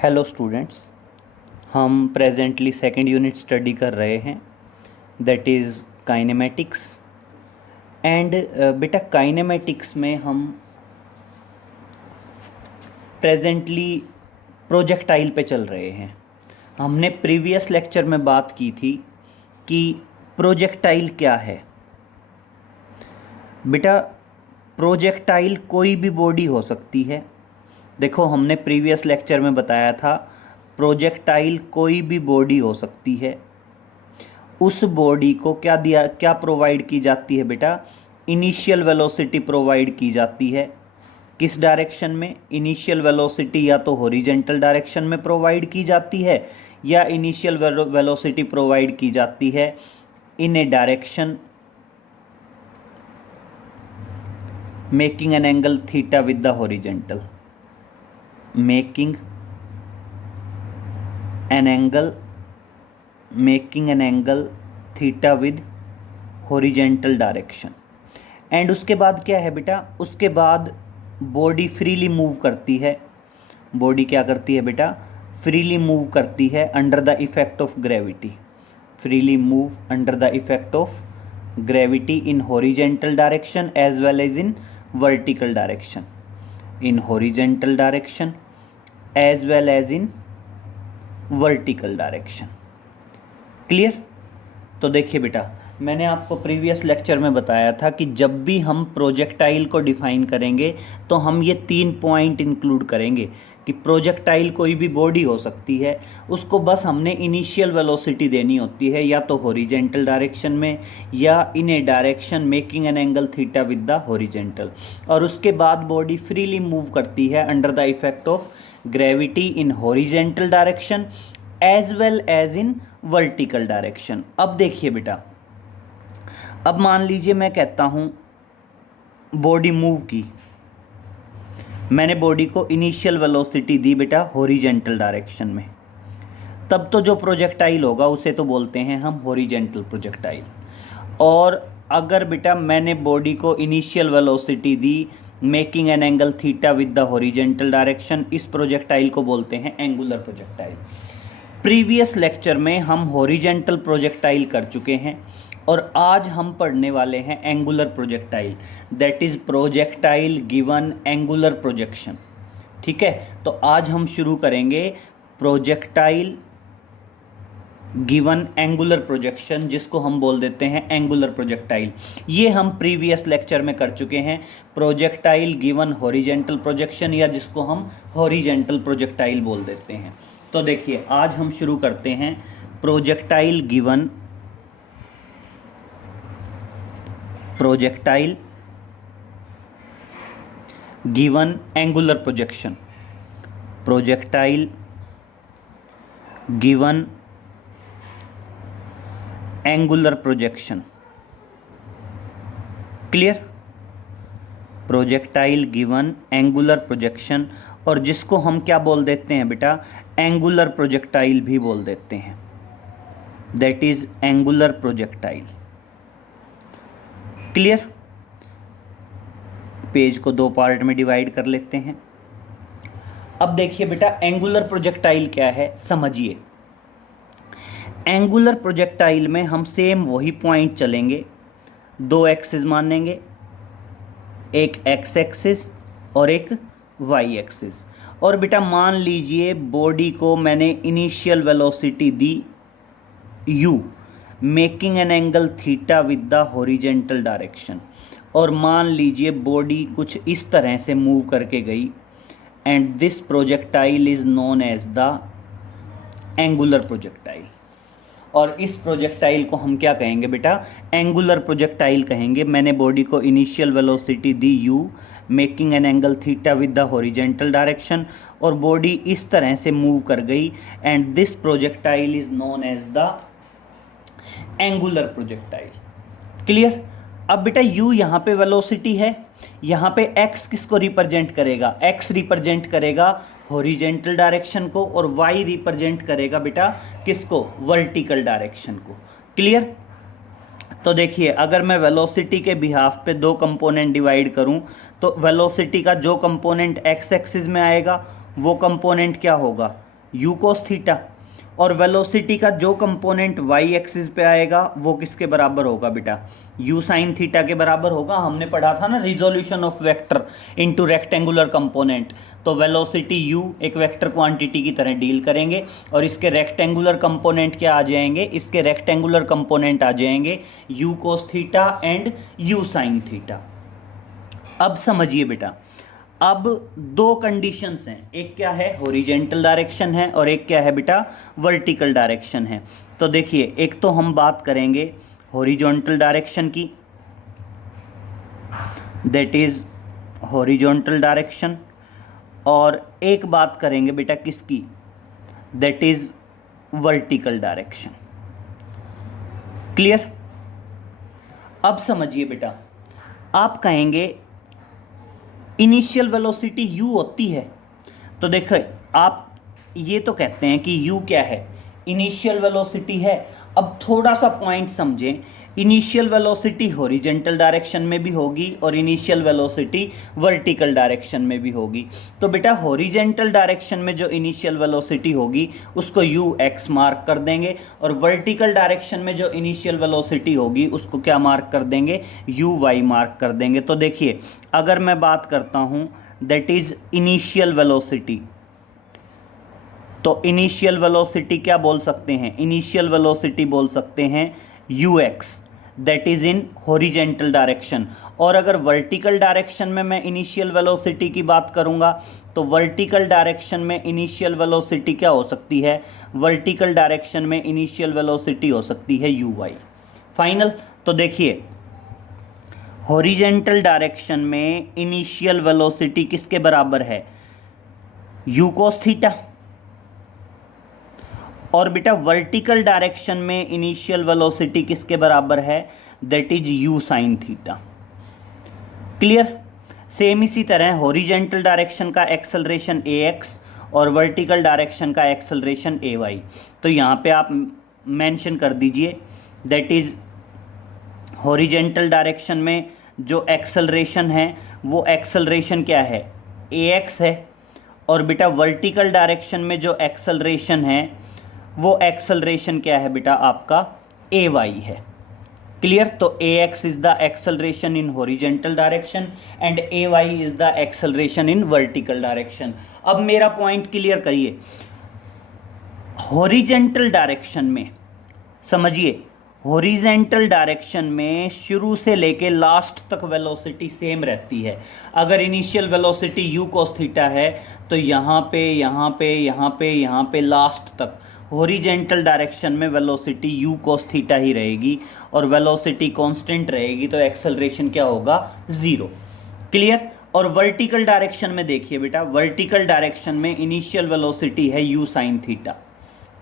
Hello students, हम presently second unit study कर रहे हैं, दैट इज़ काइनेमेटिक्स। एंड बेटा काइनेमेटिक्स में हम प्रेजेंटली प्रोजेक्टाइल पे चल रहे हैं। हमने प्रीवियस लेक्चर में बात की थी कि प्रोजेक्टाइल क्या है। बेटा प्रोजेक्टाइल कोई भी बॉडी हो सकती है। देखो हमने प्रीवियस लेक्चर में बताया था प्रोजेक्टाइल कोई भी बॉडी हो सकती है। उस बॉडी को क्या प्रोवाइड की जाती है बेटा? इनिशियल वेलोसिटी प्रोवाइड की जाती है। किस डायरेक्शन में? इनिशियल वेलोसिटी या तो हॉरिजॉन्टल डायरेक्शन में प्रोवाइड की जाती है या इनिशियल वेलोसिटी प्रोवाइड की जाती है in a direction making an angle theta with the horizontal. making an angle theta with horizontal direction। And उसके बाद क्या है बेटा? उसके बाद बॉडी फ्रीली मूव करती है। बॉडी क्या करती है बेटा? फ्रीली मूव करती है under the effect of gravity. Freely move under the effect of gravity in horizontal direction as well as in vertical direction. In horizontal direction as well as in vertical direction. Clear? तो देखिए बेटा, मैंने आपको previous lecture में बताया था कि जब भी हम प्रोजेक्टाइल को डिफाइन करेंगे तो हम ये 3 पॉइंट इंक्लूड करेंगे कि प्रोजेक्टाइल कोई भी बॉडी हो सकती है, उसको बस हमने इनिशियल वेलोसिटी देनी होती है या तो हॉरिजॉन्टल डायरेक्शन में या in a direction making an angle theta with the horizontal, और उसके बाद बॉडी फ्रीली मूव करती है under the effect of gravity in horizontal direction as well as in vertical direction. अब देखिए बेटा, अब मान लीजिए मैं कहता हूँ बॉडी मूव की, मैंने बॉडी को इनिशियल वेलोसिटी दी बेटा हॉरिजॉन्टल डायरेक्शन में, तब तो जो प्रोजेक्टाइल होगा उसे तो बोलते हैं हम हॉरिजॉन्टल प्रोजेक्टाइल। और अगर बेटा मैंने बॉडी को initial velocity the making an angle theta with the horizontal direction, इस प्रोजेक्टाइल को बोलते हैं एंगुलर प्रोजेक्टाइल। प्रीवियस लेक्चर में हम हॉरिजॉन्टल प्रोजेक्टाइल कर चुके हैं और आज हम पढ़ने वाले हैं angular projectile, that is projectile given angular projection. ठीक है, तो आज हम शुरू करेंगे प्रोजेक्टाइल गिवन एंगुलर प्रोजेक्शन, जिसको हम बोल देते हैं एंगुलर प्रोजेक्टाइल। ये हम प्रीवियस लेक्चर में कर चुके हैं, प्रोजेक्टाइल गिवन हॉरिजॉन्टल प्रोजेक्शन, या जिसको हम हॉरिजॉन्टल प्रोजेक्टाइल बोल देते हैं। तो देखिए आज हम शुरू करते हैं projectile given angular projection. Projectile given angular projection. Clear? Projectile given angular projection, और जिसको हम क्या बोल देते हैं बेटा? एंगुलर प्रोजेक्टाइल भी बोल देते हैं, that is angular projectile. Clear? Page को 2 पार्ट में डिवाइड कर लेते हैं। अब देखिए बेटा एंगुलर प्रोजेक्टाइल क्या है, समझिए। एंगुलर प्रोजेक्टाइल में हम सेम वही पॉइंट चलेंगे, 2 एक्सिस मानेंगे, एक एक्स एक्सिस और एक वाई एक्सिस। और बेटा मान लीजिए बॉडी को मैंने इनिशियल वेलोसिटी दी u making an angle theta with the horizontal direction, और मान लीजिए बॉडी कुछ इस तरह से मूव करके गई, and this projectile is known as the angular projectile. और इस प्रोजेक्टाइल को हम क्या कहेंगे बेटा? एंगुलर प्रोजेक्टाइल कहेंगे। मैंने बॉडी को इनिशियल वेलोसिटी दी u making an angle theta with the horizontal direction, और बॉडी इस तरह से मूव कर गई, and this projectile is known as the angular projectile. Clear? अब बेटा u यहाँ पे वेलोसिटी है, यहाँ पे x किसको रिप्रेजेंट करेगा? x रिप्रेजेंट करेगा हॉरिजॉन्टल डायरेक्शन को, और y रिप्रेजेंट करेगा बेटा किसको? वर्टिकल डायरेक्शन को। क्लियर? तो देखिए अगर मैं वेलोसिटी के बिहाफ पे 2 कंपोनेंट डिवाइड करूं, तो वेलोसिटी का जो कंपोनेंट x एक्सिस में आएगा वो कंपोनेंट क्या होगा? यू कॉस थीटा, और वेलोसिटी का जो कंपोनेंट वाई एक्सिस पे आएगा वो किसके बराबर होगा बेटा, यू साइन थीटा के बराबर होगा। हमने पढ़ा था ना resolution of vector into rectangular component, तो वेलोसिटी यू एक वेक्टर क्वांटिटी की तरह डील करेंगे और इसके रेक्टेंगुलर कंपोनेंट क्या आ जाएंगे, इसके रेक्टेंगुलर कंपोनेंट आ जाएंगे you cos theta and you sign theta. अब समझिए बेटा, अब दो कंडीशंस हैं, एक क्या है हॉरिजेंटल डायरेक्शन है और एक क्या है बेटा वर्टिकल डायरेक्शन है। तो देखिए, एक तो हम बात करेंगे हॉरिजॉन्टल डायरेक्शन की, दैट इज हॉरिजॉन्टल डायरेक्शन, और एक बात करेंगे बेटा किसकी, that is vertical direction. Clear? अब समझिए बेटा, आप कहेंगे इनिशियल वेलोसिटी u होती है, तो देखो आप ये तो कहते हैं कि u क्या है, इनिशियल वेलोसिटी है। अब थोड़ा सा पॉइंट समझें, इनिशियल वेलोसिटी हॉरिजॉन्टल डायरेक्शन में भी होगी और इनिशियल वेलोसिटी वर्टिकल डायरेक्शन में भी होगी। तो बेटा हॉरिजॉन्टल डायरेक्शन में जो इनिशियल वेलोसिटी होगी उसको यू एक्स मार्क कर देंगे, और वर्टिकल डायरेक्शन में जो इनिशियल वेलोसिटी होगी उसको क्या मार्क कर देंगे, यू वाई मार्क कर देंगे। तो देखिए, अगर मैं बात करता हूँ दैट इज इनिशियल वेलोसिटी, तो इनिशियल वेलोसिटी क्या बोल सकते हैं, इनिशियल वेलोसिटी बोल सकते हैं you x, that is in horizontal direction. और अगर वर्टिकल डायरेक्शन में मैं इनिशियल वेलोसिटी की बात करूंगा तो वर्टिकल डायरेक्शन में इनिशियल वेलोसिटी क्या हो सकती है, वर्टिकल डायरेक्शन में इनिशियल वेलोसिटी हो सकती है यू वाई। फाइनल? तो देखिए, हॉरिजेंटल डायरेक्शन में इनिशियल वेलोसिटी किसके बराबर है, यू कोस थीटा, और बेटा वर्टिकल डायरेक्शन में इनिशियल वेलोसिटी किसके बराबर है, that is you sine theta. Clear? Same इसी तरह हॉरिजॉन्टल डायरेक्शन का एक्सेलरेशन ए एक्स और वर्टिकल डायरेक्शन का एक्सेलरेशन ए वाई। तो यहाँ पे आप मेंशन कर दीजिए दैट इज हॉरिजॉन्टल डायरेक्शन में जो एक्सेलरेशन है वो एक्सेलरेशन क्या है, ए एक्स है, और बेटा वर्टिकल डायरेक्शन में जो एक्सेलरेशन है वो एक्सेलरेशन क्या है बेटा, आपका ए वाई है। क्लियर? तो A X is the acceleration in horizontal direction and A Y is the acceleration in vertical direction. अब मेरा पॉइंट क्लियर करिए, हॉरिजॉन्टल डायरेक्शन में समझिए, हॉरिजॉन्टल डायरेक्शन में शुरू से लेके लास्ट तक वेलोसिटी सेम रहती है। अगर initial velocity you cos theta है तो यहाँ पे यहाँ पे यहाँ पे यहाँ पे लास्ट तक हॉरिजॉन्टल डायरेक्शन में वेलोसिटी यू कोस थीटा ही रहेगी, और वेलोसिटी कांस्टेंट रहेगी, तो एक्सेलरेशन क्या होगा, ज़ीरो। क्लियर? और वर्टिकल डायरेक्शन में देखिए बेटा, वर्टिकल डायरेक्शन में इनिशियल वेलोसिटी है you sine theta.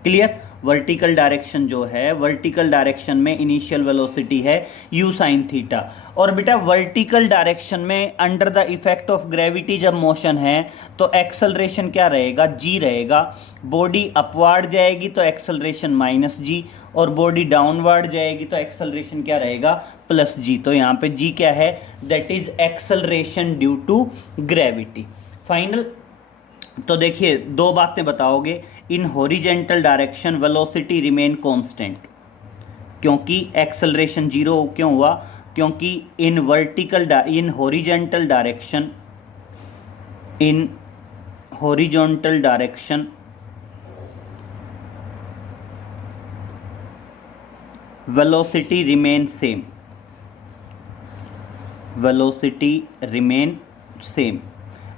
Clear? Vertical direction जो है, वर्टिकल डायरेक्शन में इनिशियल वेलोसिटी है यू साइन थीटा, और बेटा वर्टिकल डायरेक्शन में under the effect of gravity जब मोशन है तो एक्सेलरेशन क्या रहेगा, जी रहेगा। बॉडी अपवार्ड जाएगी तो एक्सेलरेशन माइनस जी, और बॉडी डाउनवर्ड जाएगी तो एक्सेलरेशन क्या रहेगा, प्लस जी। तो यहाँ पे जी क्या है, that is acceleration due to gravity. Final? तो देखिए, दो बातें बताओगे, इन horizontal direction velocity remain constant, क्योंकि एक्सेलरेशन जीरो क्यों हुआ, क्योंकि इन horizontal direction velocity remain same, velocity remain same.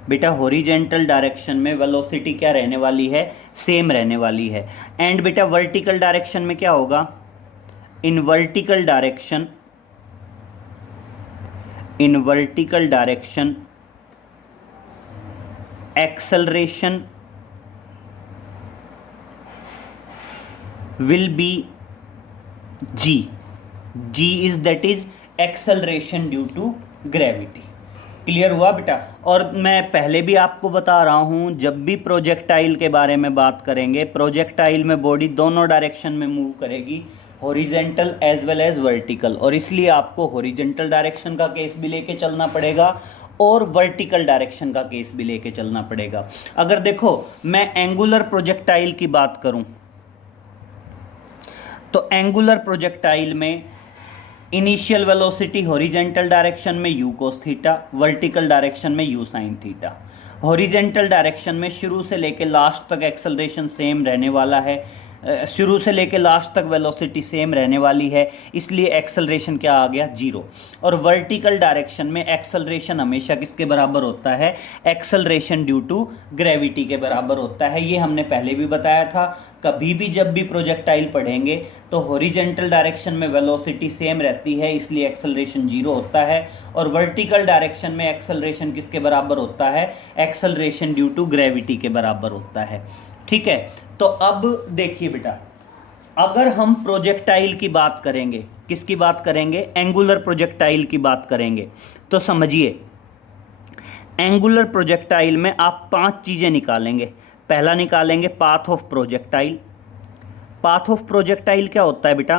बेटा हॉरिजॉन्टल डायरेक्शन में वेलोसिटी क्या रहने वाली है, सेम रहने वाली है। एंड बेटा वर्टिकल डायरेक्शन में क्या होगा, in vertical direction acceleration will be g, g is that is acceleration due to gravity. Clear हुआ बेटा? और मैं पहले भी आपको बता रहा हूँ, जब भी प्रोजेक्टाइल के बारे में बात करेंगे, प्रोजेक्टाइल में बॉडी दोनों डायरेक्शन में मूव करेगी, horizontal as well as vertical, और इसलिए आपको हॉरिजॉन्टल डायरेक्शन का केस भी लेके चलना पड़ेगा और वर्टिकल डायरेक्शन का केस भी लेके चलना पड़ेगा। अगर देखो मैं एंगुलर प्रोजेक्टाइल की बात करूं तो एंगुलर प्रोजेक्टाइल में इनिशियल वेलोसिटी हॉरिजेंटल डायरेक्शन में u cos theta, vertical direction में u sin theta. Horizontal direction में शुरू से लेके लास्ट तक एक्सेलरेशन सेम रहने वाला है, शुरू से लेके लास्ट तक वेलोसिटी सेम रहने वाली है, इसलिए एक्सेलरेशन क्या आ गया, 0। और वर्टिकल डायरेक्शन में एक्सेलरेशन हमेशा किसके बराबर होता है, एक्सेलरेशन ड्यू टू ग्रेविटी के बराबर होता है। ये हमने पहले भी बताया था। कभी भी जब भी प्रोजेक्टाइल पढ़ेंगे तो हॉरिजेंटल डायरेक्शन में वेलोसिटी सेम रहती है, इसलिए एक्सेलरेशन 0 होता है, और वर्टिकल डायरेक्शन में एक्सेलरेशन किसके बराबर होता है, एक्सेलरेशन ड्यू टू ग्रेविटी के बराबर होता है। ठीक है, तो अब देखिए बेटा, अगर हम प्रोजेक्टाइल की बात करेंगे, किसकी बात करेंगे, एंगुलर प्रोजेक्टाइल की बात करेंगे, तो समझिए एंगुलर प्रोजेक्टाइल में आप 5 चीज़ें निकालेंगे। पहला निकालेंगे path of projectile. Path of projectile क्या होता है बेटा,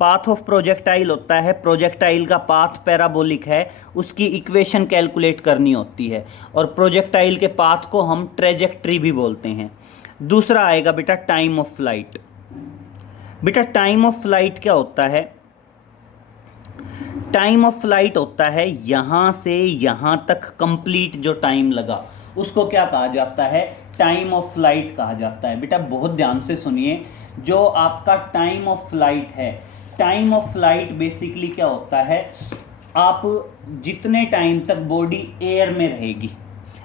पाथ ऑफ प्रोजेक्टाइल होता है प्रोजेक्टाइल का पाथ पैराबोलिक है, उसकी इक्वेशन कैलकुलेट करनी होती है, और प्रोजेक्टाइल के पाथ को हम ट्रेजेक्ट्री भी बोलते हैं। दूसरा आएगा बेटा टाइम ऑफ फ्लाइट। बेटा टाइम ऑफ फ्लाइट क्या होता है, टाइम ऑफ फ्लाइट होता है यहां से यहां तक कंप्लीट जो टाइम लगा उसको क्या कहा जाता है, टाइम ऑफ फ्लाइट कहा जाता है। बेटा बहुत ध्यान से सुनिए, जो आपका टाइम ऑफ फ्लाइट है, टाइम ऑफ फ्लाइट बेसिकली क्या होता है, आप जितने टाइम तक बॉडी एयर में रहेगी,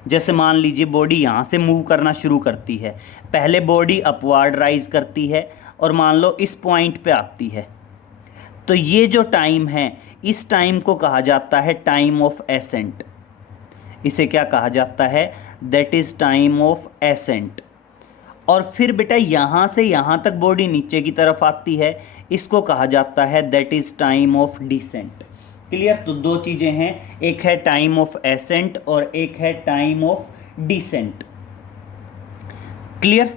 जैसे मान लीजिए बॉडी यहाँ से मूव करना शुरू करती है, पहले बॉडी अपवार्ड राइज करती है और मान लो इस पॉइंट पे आती है, तो ये जो टाइम है इस टाइम को कहा जाता है टाइम ऑफ एसेंट। इसे क्या कहा जाता है, that is time of ascent. और फिर बेटा यहाँ से यहाँ तक बॉडी नीचे की तरफ आती है, इसको कहा जाता है that is time of descent. Clear, तो 2 चीज़ें हैं, एक है टाइम ऑफ एसेंट और एक है टाइम ऑफ डिसेंट। क्लियर,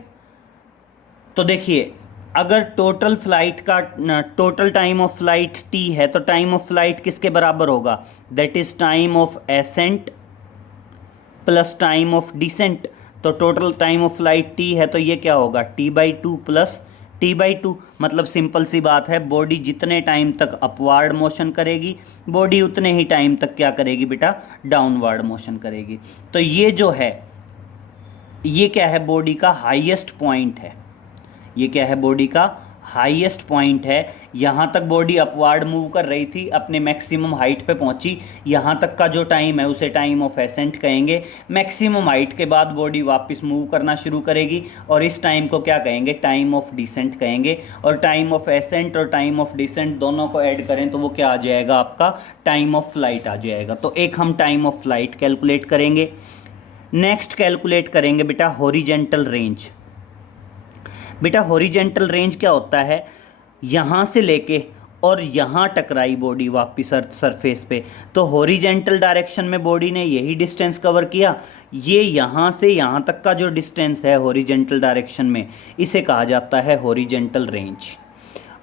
तो देखिए अगर टोटल फ्लाइट का total time of flight t है तो टाइम ऑफ फ्लाइट किसके बराबर होगा, that is time of ascent plus time of descent. तो total time of flight t है तो ये क्या होगा, t/2 प्लस t/2। मतलब सिंपल सी बात है, बॉडी जितने टाइम तक अपवार्ड मोशन करेगी बॉडी उतने ही टाइम तक क्या करेगी बेटा, डाउनवर्ड मोशन करेगी। तो ये जो है ये क्या है, बॉडी का हाईएस्ट पॉइंट है, ये क्या है, बॉडी का हाईएस्ट पॉइंट है। यहाँ तक बॉडी अपवार्ड मूव कर रही थी, अपने मैक्सिमम हाइट पे पहुँची, यहाँ तक का जो टाइम है उसे टाइम ऑफ एसेंट कहेंगे। मैक्सिमम हाइट के बाद बॉडी वापस मूव करना शुरू करेगी और इस टाइम को क्या कहेंगे, टाइम ऑफ डिसेंट कहेंगे। और टाइम ऑफ एसेंट और टाइम ऑफ डिसेंट दोनों को ऐड करें तो वो क्या आ जाएगा, आपका टाइम ऑफ फ्लाइट आ जाएगा। तो एक हम टाइम ऑफ फ्लाइट कैलकुलेट करेंगे। नेक्स्ट कैलकुलेट करेंगे बेटा हॉरिजेंटल रेंज। बेटा हॉरिजेंटल रेंज क्या होता है, यहाँ से लेके और यहाँ टकराई बॉडी वापस अर्थ सरफेस पे, तो हॉरिजेंटल डायरेक्शन में बॉडी ने यही डिस्टेंस कवर किया, ये यहाँ से यहाँ तक का जो डिस्टेंस है हॉरिजेंटल डायरेक्शन में इसे कहा जाता है हॉरिजेंटल रेंज।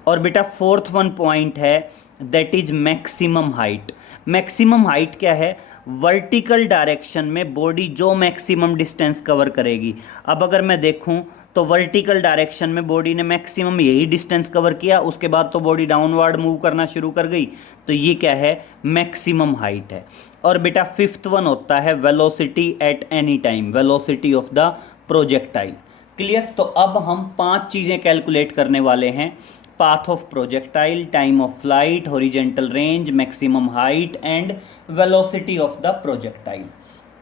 और बेटा फोर्थ वन पॉइंट है that is maximum height. Maximum height क्या है, वर्टिकल डायरेक्शन में बॉडी जो मैक्सिमम डिस्टेंस कवर करेगी। अब अगर मैं देखूं तो वर्टिकल डायरेक्शन में बॉडी ने मैक्सिमम यही डिस्टेंस कवर किया, उसके बाद तो बॉडी डाउनवर्ड मूव करना शुरू कर गई, तो ये क्या है, मैक्सिमम हाइट है। और बेटा फिफ्थ वन होता है velocity at any time, velocity of the projectile. Clear, तो अब हम 5 चीज़ें कैलकुलेट करने वाले हैं, path of projectile, time of flight, horizontal range, maximum height and velocity of the projectile.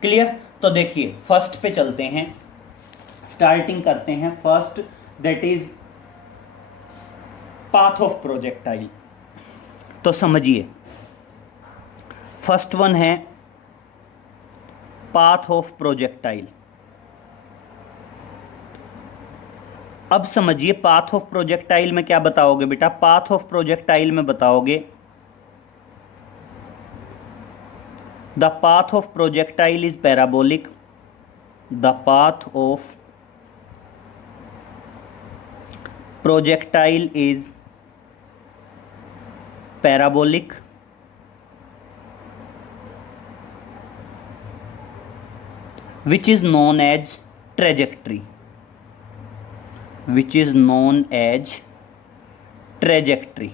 Clear, तो देखिए फर्स्ट पे चलते हैं, स्टार्टिंग करते हैं first, that is path of projectile. तो समझिए फर्स्ट वन है पाथ ऑफ प्रोजेक्टाइल। अब समझिए पाथ ऑफ प्रोजेक्टाइल में क्या बताओगे बेटा, पाथ ऑफ प्रोजेक्टाइल में बताओगे the path of projectile is parabolic, the path of projectile is parabolic which is known as trajectory, which is known as trajectory,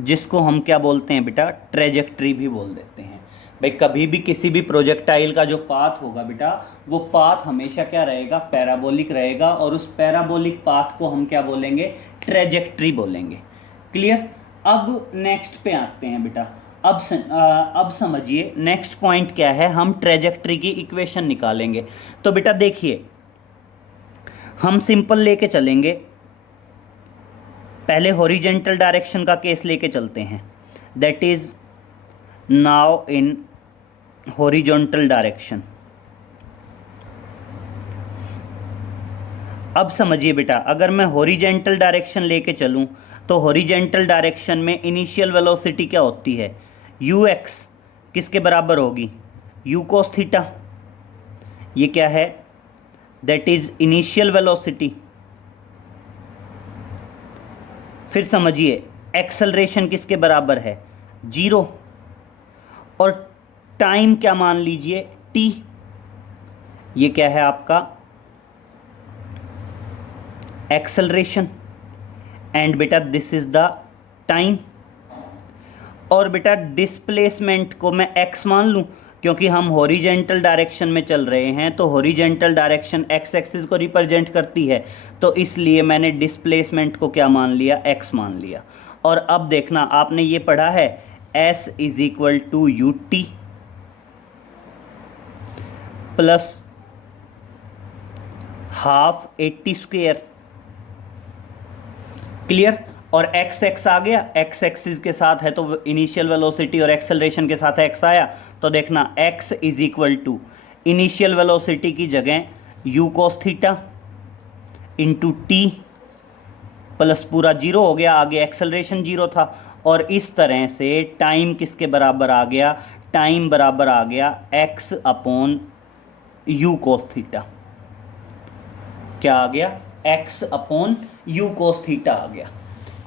जिसको हम क्या बोलते हैं बेटा, ट्रेजेक्ट्री भी बोल देते हैं। भाई कभी भी किसी भी प्रोजेक्टाइल का जो पाथ होगा बेटा, वो पाथ हमेशा क्या रहेगा, पैराबोलिक रहेगा, और उस पैराबोलिक पाथ को हम क्या बोलेंगे, ट्रेजेक्ट्री बोलेंगे। क्लियर। अब नेक्स्ट पे आते हैं बेटा। अब समझिए नेक्स्ट पॉइंट क्या है, हम ट्रेजेक्ट्री की इक्वेशन निकालेंगे। तो बेटा देखिए, हम सिंपल लेके चलेंगे, पहले हॉरिजेंटल डायरेक्शन का केस लेके चलते हैं, that is now in horizontal direction. अब समझिए बेटा, अगर मैं हॉरिजेंटल डायरेक्शन लेके चलूं तो हॉरिजेंटल डायरेक्शन में इनिशियल वेलोसिटी क्या होती है, यू एक्स किसके बराबर होगी, यू कोस थीटा। ये क्या है, दैट इज इनिशियल वेलोसिटी। फिर समझिए एक्सेलरेशन किसके बराबर है, जीरो, और टाइम क्या मान लीजिए, टी। ये क्या है आपका एक्सेलरेशन, एंड बेटा दिस इज द टाइम। और बेटा डिस्प्लेसमेंट को मैं एक्स मान लूं, क्योंकि हम हॉरिजेंटल डायरेक्शन में चल रहे हैं, तो हॉरिजेंटल डायरेक्शन एक्स एक्सिस को रिप्रेजेंट करती है, तो इसलिए मैंने डिस्प्लेसमेंट को क्या मान लिया, एक्स मान लिया। और अब देखना, आपने ये पढ़ा है s is equal to u t plus half 80 square. Clear. और एक्स एक्स आ गया, एक्स एक्सिस के साथ है तो इनिशियल वेलोसिटी, और एक्सेलरेशन के साथ एक्स आया, तो देखना x is equal to initial velocity की जगह u cos theta into t plus पूरा जीरो हो गया, आगे एक्सेलरेशन जीरो था, और इस तरह से टाइम किसके बराबर आ गया, टाइम बराबर आ गया X upon U cos theta. क्या आ गया, X upon U cos theta आ गया।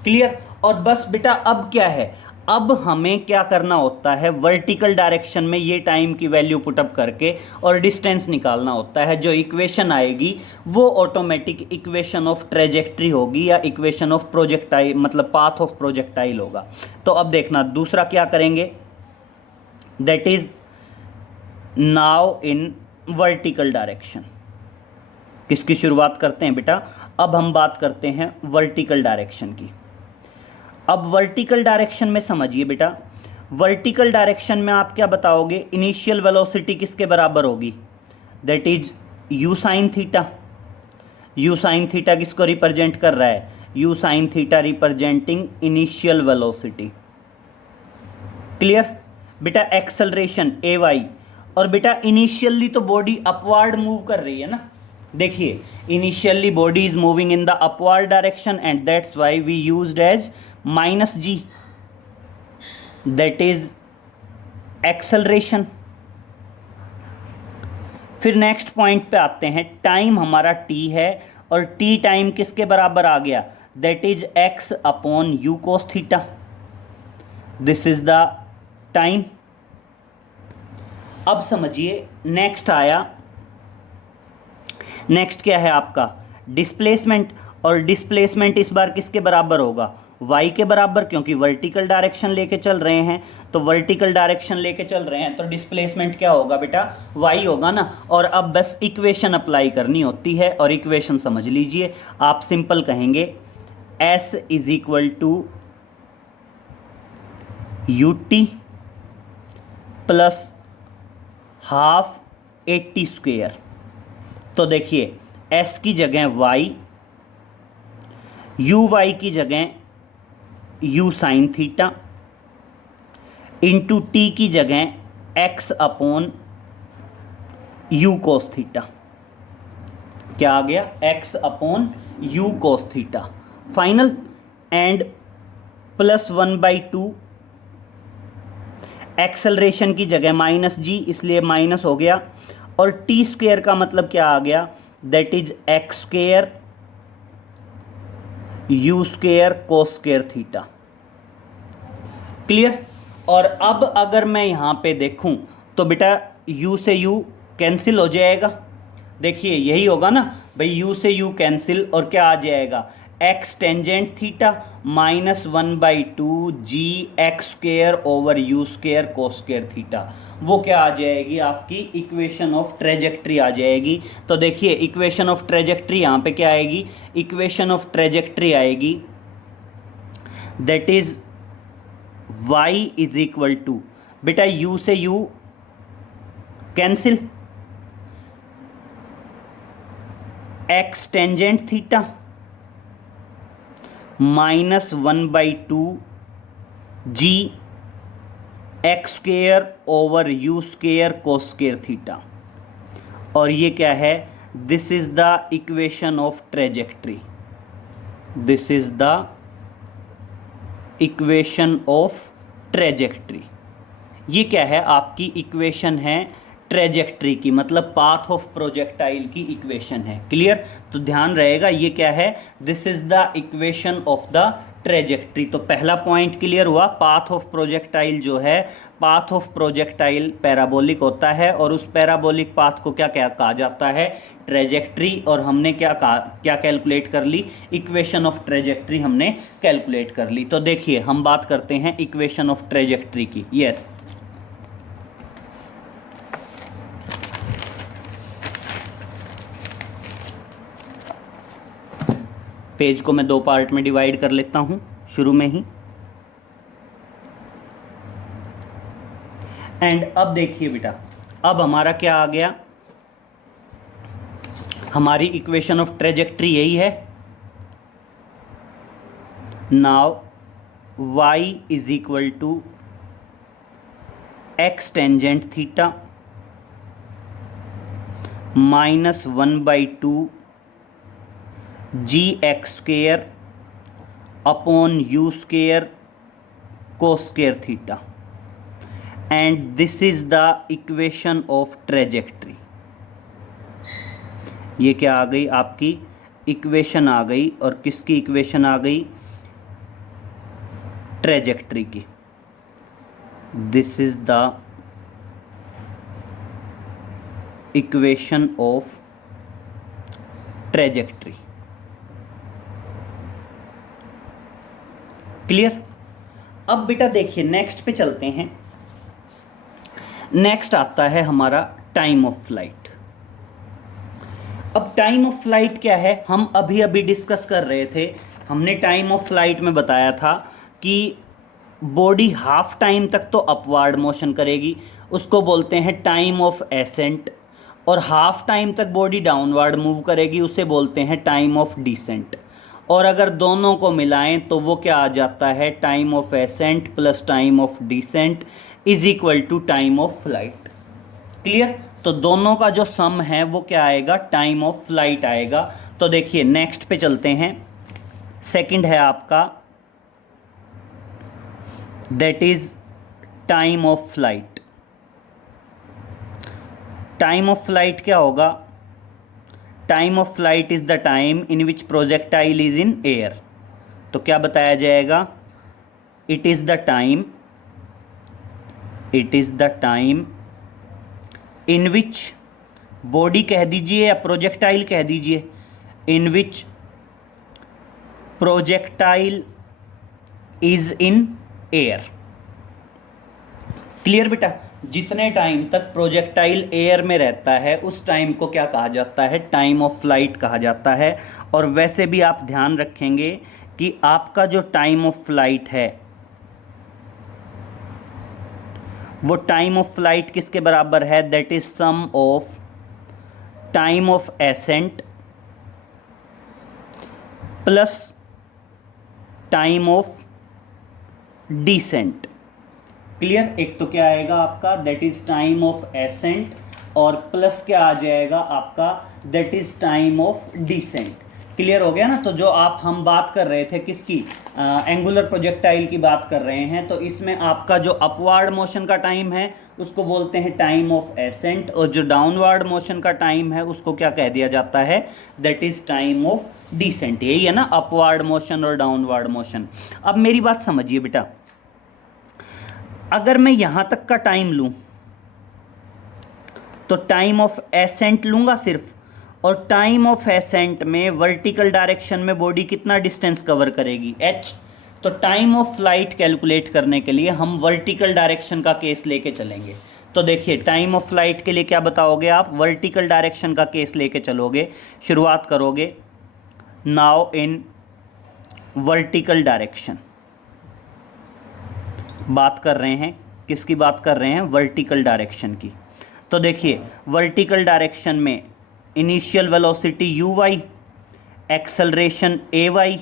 क्लियर। और बस बेटा अब क्या है, अब हमें क्या करना होता है, वर्टिकल डायरेक्शन में ये टाइम की वैल्यू पुटअप करके और डिस्टेंस निकालना होता है। जो इक्वेशन आएगी वो ऑटोमेटिक इक्वेशन ऑफ ट्रेजेक्ट्री होगी, या इक्वेशन ऑफ प्रोजेक्टाइल, मतलब पाथ ऑफ प्रोजेक्टाइल होगा। तो अब देखना दूसरा क्या करेंगे, that is now in vertical direction. किसकी शुरुआत करते हैं बेटा, अब हम बात करते हैं वर्टिकल डायरेक्शन की। अब वर्टिकल डायरेक्शन में समझिए बेटा, वर्टिकल डायरेक्शन में आप क्या बताओगे, इनिशियल वेलोसिटी किसके बराबर होगी, that is you sign theta. You sine theta किसको रिप्रेजेंट कर रहा है, you sine theta representing initial velocity. Clear. बेटा एक्सेलरेशन ए वाई, और बेटा इनिशियली तो बॉडी अपवार्ड मूव कर रही है ना, देखिए initially body is moving in the upward direction, and that's why we used as minus g, that is acceleration. फिर नेक्स्ट पॉइंट पे आते हैं, टाइम हमारा टी है, और टी टाइम किसके बराबर आ गया, that is x upon U cos theta. This is the time. अब समझिए नेक्स्ट आया, नेक्स्ट क्या है आपका डिस्प्लेसमेंट, और डिस्प्लेसमेंट इस बार किसके बराबर होगा, y के बराबर, क्योंकि वर्टिकल डायरेक्शन लेके चल रहे हैं, तो वर्टिकल डायरेक्शन लेके चल रहे हैं तो डिस्प्लेसमेंट क्या होगा बेटा, y होगा ना। और अब बस इक्वेशन अप्लाई करनी होती है, और इक्वेशन समझ लीजिए, आप सिंपल कहेंगे s is equal to u t plus half 80 square. तो देखिए s की जगह y, यू वाई की जगह you sign theta, into T की जगह x upon U cos theta. क्या आ गया, x upon U cos theta final, and plus 1/2 acceleration की जगह माइनस जी, इसलिए माइनस हो गया, और टी स्क्वेयर का मतलब क्या आ गया, that is x square you square cos square theta. Clear. और अब अगर मैं यहां पे देखूं तो बेटा u से u कैंसिल हो जाएगा। देखिए यही होगा ना भाई, यू से यू कैंसिल और क्या आ जाएगा, x tangent theta -1/2 g x square over u square cos square theta, वो क्या आ जाएगी आपकी इक्वेशन ऑफ ट्रेजेक्ट्री आ जाएगी। तो देखिए इक्वेशन ऑफ ट्रेजेक्ट्री यहाँ पे क्या आएगी, इक्वेशन ऑफ ट्रेजेक्ट्री आएगी that is y is equal to, बेटा u से u cancel, x tangent theta -1/2 g x square over u square cos square theta, और ये क्या है, this is the equation of trajectory, this is the equation of trajectory. ये क्या है, आपकी इक्वेशन है ट्रेजेक्ट्री की, मतलब पाथ ऑफ प्रोजेक्टाइल की इक्वेशन है। क्लियर, तो ध्यान रहेगा ये क्या है, this is the equation of the trajectory. तो पहला पॉइंट क्लियर हुआ, पाथ ऑफ प्रोजेक्टाइल जो है, पाथ ऑफ प्रोजेक्टाइल पैराबोलिक होता है और उस पैराबोलिक पाथ को क्या क्या कहा जाता है, ट्रेजेक्ट्री। और हमने क्या कहा, क्या कैलकुलेट कर ली, इक्वेशन ऑफ ट्रेजेक्ट्री हमने कैलकुलेट कर ली। तो देखिए हम बात करते हैं इक्वेशन ऑफ ट्रेजेक्ट्री की। यस, पेज को मैं दो पार्ट में डिवाइड कर लेता हूं शुरू में ही। एंड अब देखिए बेटा, अब हमारा क्या आ गया, हमारी इक्वेशन ऑफ ट्रेजेक्ट्री यही है। Now y is equal to x tangent theta -1/2 g x square upon u square cos square theta, and this is the equation of trajectory. ये क्या आ गई, आपकी इक्वेशन आ गई, और किसकी इक्वेशन आ गई, ट्रेजेक्ट्री की। This is the equation of trajectory. Clear. अब बेटा देखिए नेक्स्ट पे चलते हैं। नेक्स्ट आता है हमारा टाइम ऑफ फ्लाइट। अब टाइम ऑफ फ्लाइट क्या है, हम अभी अभी डिस्कस कर रहे थे। हमने टाइम ऑफ फ्लाइट में बताया था कि बॉडी हाफ टाइम तक तो अपवार्ड मोशन करेगी, उसको बोलते हैं टाइम ऑफ एसेंट, और हाफ टाइम तक बॉडी डाउनवर्ड मूव करेगी, उसे बोलते हैं टाइम ऑफ डिसेंट। और अगर दोनों को मिलाएं तो वो क्या आ जाता है, time of ascent plus time of descent is equal to time of flight. Clear. तो दोनों का जो सम है वो क्या आएगा, टाइम ऑफ फ्लाइट आएगा। तो देखिए नेक्स्ट पे चलते हैं। सेकंड है आपका that is time of flight. Time of flight क्या होगा, time of flight is the time in which projectile is in air. तो क्या बताया जाएगा, it is the time, it is the time in which, body कह दीजिए या projectile कह दीजिए, in which projectile is in air. Clear बेटा, जितने टाइम तक प्रोजेक्टाइल एयर में रहता है उस टाइम को क्या कहा जाता है, टाइम ऑफ फ्लाइट कहा जाता है। और वैसे भी आप ध्यान रखेंगे कि आपका जो टाइम ऑफ फ्लाइट है वो टाइम ऑफ फ्लाइट किसके बराबर है, that is sum of time of ascent plus time of descent. Clear. एक तो क्या आएगा आपका, that is time of ascent, और प्लस क्या आ जाएगा आपका, that is time of descent. Clear हो गया ना। तो जो हम बात कर रहे थे किसकी, एंगुलर प्रोजेक्टाइल की बात कर रहे हैं, तो इसमें आपका जो अपवार्ड मोशन का टाइम है उसको बोलते हैं टाइम ऑफ एसेंट, और जो डाउनवर्ड मोशन का टाइम है उसको क्या कह दिया जाता है, that is time of descent. यही है ना, अपवार्ड मोशन और डाउनवर्ड मोशन। अब मेरी बात समझिए बेटा, अगर मैं यहां तक का टाइम लूं तो टाइम ऑफ एसेंट लूँगा सिर्फ, और टाइम ऑफ एसेंट में वर्टिकल डायरेक्शन में बॉडी कितना डिस्टेंस कवर करेगी, h। तो टाइम ऑफ फ्लाइट कैलकुलेट करने के लिए हम वर्टिकल डायरेक्शन का केस लेके चलेंगे। तो देखिए टाइम ऑफ फ्लाइट के लिए क्या बताओगे आप, वर्टिकल डायरेक्शन का केस लेके चलोगे, शुरुआत करोगे नाउ इन वर्टिकल डायरेक्शन। बात कर रहे हैं किसकी, बात कर रहे हैं वर्टिकल डायरेक्शन की। तो देखिए वर्टिकल डायरेक्शन में initial velocity u y, acceleration a y.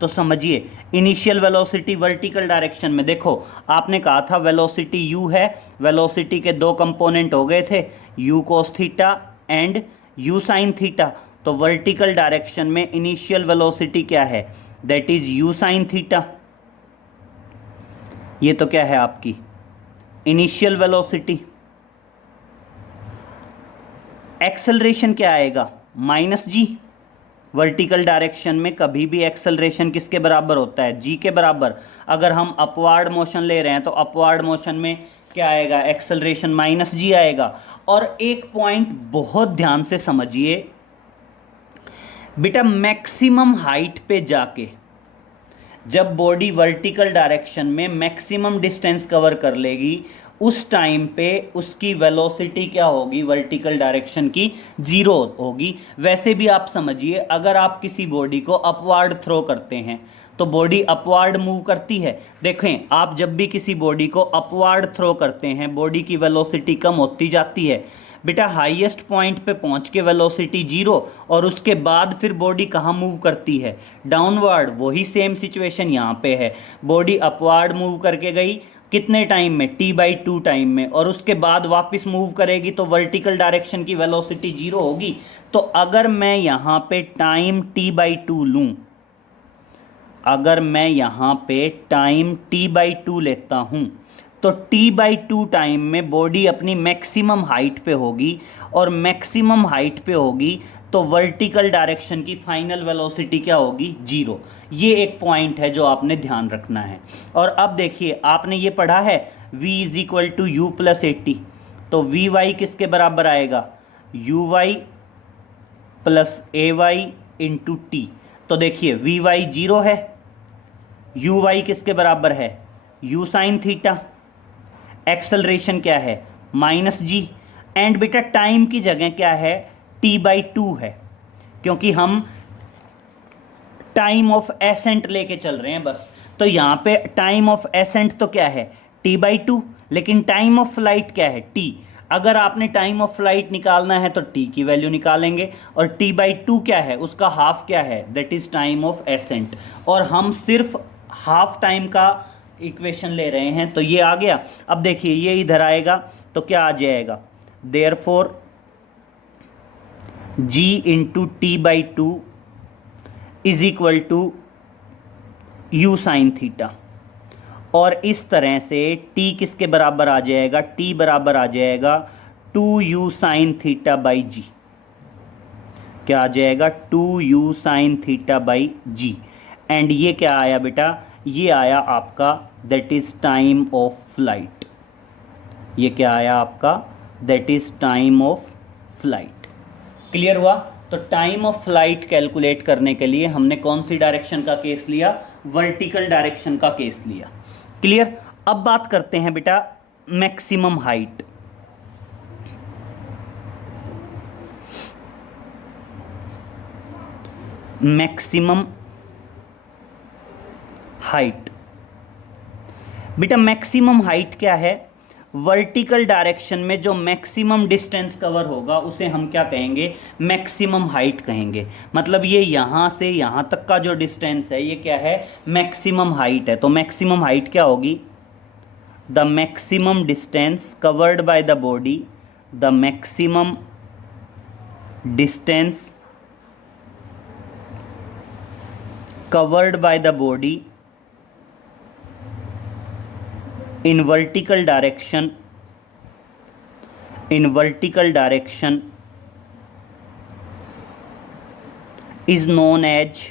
तो समझिए इनिशियल वेलोसिटी वर्टिकल डायरेक्शन में, देखो आपने कहा था वेलोसिटी यू है, वेलोसिटी के दो कंपोनेंट हो गए थे, you cos theta and you sine theta. तो वर्टिकल डायरेक्शन में इनिशियल वेलोसिटी क्या है, that is you sine theta. ये तो क्या है आपकी इनिशियल वेलोसिटी। एक्सेलरेशन क्या आएगा, माइनस जी। वर्टिकल डायरेक्शन में कभी भी एक्सेलरेशन किसके बराबर होता है, जी के बराबर। अगर हम अपवार्ड मोशन ले रहे हैं तो अपवार्ड मोशन में क्या आएगा, एक्सेलरेशन माइनस जी आएगा। और एक पॉइंट बहुत ध्यान से समझिए बेटा, मैक्सिमम हाइट पे जाके जब बॉडी वर्टिकल डायरेक्शन में मैक्सिमम डिस्टेंस कवर कर लेगी, उस टाइम पे उसकी वेलोसिटी क्या होगी, वर्टिकल डायरेक्शन की जीरो होगी। वैसे भी आप समझिए अगर आप किसी बॉडी को अपवार्ड थ्रो करते हैं तो बॉडी अपवार्ड मूव करती है। देखें आप जब भी किसी बॉडी को अपवार्ड थ्रो करते हैं बॉडी की वेलोसिटी कम होती जाती है बेटा, हाईएस्ट पॉइंट पे पहुंच के वेलोसिटी जीरो, और उसके बाद फिर बॉडी कहाँ मूव करती है, डाउनवर्ड। वही सेम सिचुएशन यहाँ पे है, बॉडी अपवार्ड मूव करके गई कितने टाइम में, t/2 टाइम में, और उसके बाद वापस मूव करेगी तो वर्टिकल डायरेक्शन की वेलोसिटी जीरो होगी। तो अगर मैं यहाँ पे टाइम t/2 लूँ, अगर मैं यहाँ पे टाइम t/2 लेता हूँ तो t/2 टाइम में बॉडी अपनी मैक्सिमम हाइट पे होगी, और मैक्सिमम हाइट पे होगी तो वर्टिकल डायरेक्शन की फाइनल वेलोसिटी क्या होगी, जीरो। ये एक पॉइंट है जो आपने ध्यान रखना है। और अब देखिए आपने ये पढ़ा है v = u + 80, तो vy किसके बराबर आएगा, uy + ay × t। तो देखिए vy जीरो है, uy किसके बराबर है, u साइन थीटा, एक्सेलरेशन क्या है माइनस जी, एंड बेटा टाइम की जगह क्या है, t/2 है, क्योंकि हम टाइम ऑफ एसेंट लेके चल रहे हैं बस। तो यहाँ पे टाइम ऑफ एसेंट तो क्या है t/2, लेकिन टाइम ऑफ फ्लाइट क्या है t। अगर आपने टाइम ऑफ फ्लाइट निकालना है तो t की वैल्यू निकालेंगे, और t/2 क्या है, उसका हाफ क्या है, that is time of ascent. और हम सिर्फ हाफ टाइम का इक्वेशन ले रहे हैं तो ये आ गया। अब देखिए ये इधर आएगा तो क्या आ जाएगा, therefore g × t/2 = u sine theta. और इस तरह से t किसके बराबर आ जाएगा, t बराबर आ जाएगा 2u साइन थीटा/g। क्या आ जाएगा, 2u साइन थीटा/g। एंड ये क्या आया बेटा, ये आया आपका that is time of flight. ये क्या आया आपका, that is time of flight. Clear हुआ। तो टाइम ऑफ फ्लाइट कैलकुलेट करने के लिए हमने कौन सी डायरेक्शन का केस लिया, वर्टिकल डायरेक्शन का केस लिया। क्लियर। अब बात करते हैं बेटा मैक्सिमम हाइट। मैक्सिमम हाइट बेटा, मैक्सिमम हाइट क्या है, वर्टिकल डायरेक्शन में जो मैक्सिमम डिस्टेंस कवर होगा उसे हम क्या कहेंगे, मैक्सिमम हाइट कहेंगे। मतलब ये यहाँ से यहाँ तक का जो डिस्टेंस है ये क्या है, मैक्सिमम हाइट है। तो मैक्सिमम हाइट क्या होगी, the maximum distance covered by the body, the maximum distance covered by the body in vertical direction is known as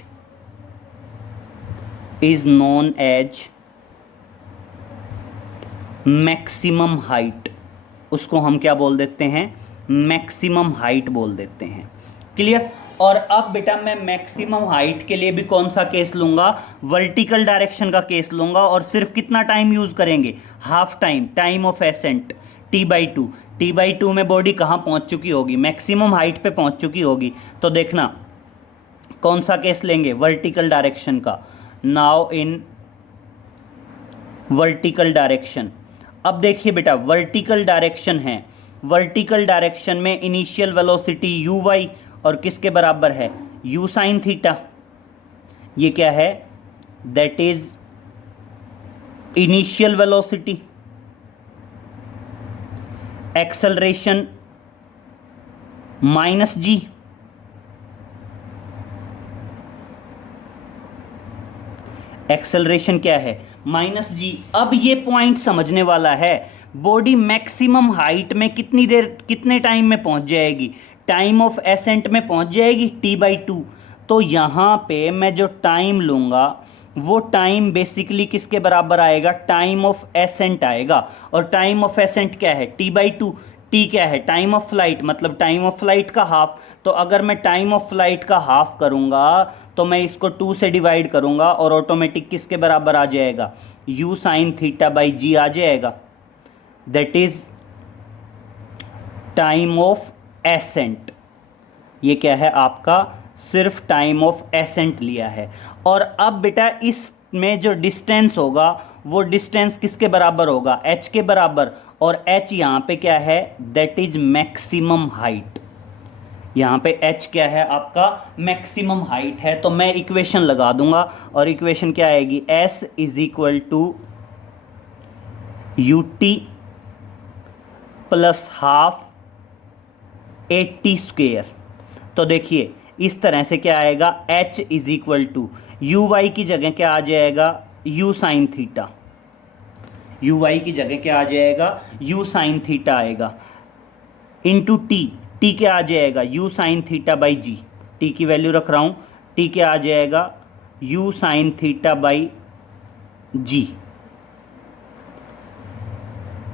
maximum height। उसको हम क्या बोल देते हैं, मैक्सिमम हाइट बोल देते हैं। क्लियर। और अब बेटा मैं मैक्सिमम हाइट के लिए भी कौन सा केस लूंगा, वर्टिकल डायरेक्शन का केस लूंगा, और सिर्फ कितना टाइम यूज करेंगे, half time, time of accent t/2। t/2 में बॉडी कहाँ पहुंच चुकी होगी, मैक्सिमम हाइट पे पहुंच चुकी होगी। तो देखना कौन सा केस लेंगे, वर्टिकल डायरेक्शन का। नाउ इन वर्टिकल डायरेक्शन, अब देखिए बेटा वर्टिकल डायरेक्शन है, वर्टिकल डायरेक्शन में इनिशियल वेलोसिटी uy और किसके बराबर है, u साइन थीटा। ये क्या है, that is initial velocity. Acceleration minus g, acceleration क्या है, माइनस जी। अब ये पॉइंट समझने वाला है, बॉडी मैक्सिमम हाइट में कितनी देर, कितने टाइम में पहुंच जाएगी, टाइम ऑफ एसेंट में पहुंच जाएगी t/2। तो यहाँ पे मैं जो टाइम लूँगा वो टाइम बेसिकली किसके बराबर आएगा, टाइम ऑफ एसेंट आएगा। और टाइम ऑफ एसेंट क्या है, t/2। टी क्या है, टाइम ऑफ फ्लाइट, मतलब टाइम ऑफ फ्लाइट का हाफ। तो अगर मैं टाइम ऑफ फ्लाइट का हाफ करूँगा तो मैं इसको 2 से डिवाइड करूँगा और ऑटोमेटिक किसके बराबर आ जाएगा, u साइन थीटा बाई जी आ जाएगा। That is time of accent. ये क्या है आपका, सिर्फ टाइम ऑफ एसेंट लिया है। और अब बेटा इसमें जो डिस्टेंस होगा वो डिस्टेंस किसके बराबर होगा, h के बराबर। और h यहाँ पे क्या है, दैट इज मैक्सिमम हाइट। यहाँ पे h क्या है आपका, मैक्सिमम हाइट है। तो मैं इक्वेशन लगा दूंगा और इक्वेशन क्या आएगी, s is equal to ut plus half 80 square. तो देखिए इस तरह से क्या आएगा, h is equal to u y की जगह क्या आ जाएगा, u sine theta. U y की जगह क्या आ जाएगा, u साइन थीटा आएगा, इंटू टी क्या आ जाएगा, u sine theta by g. T की वैल्यू रख रहा हूँ, टी क्या आ जाएगा, u sine theta by g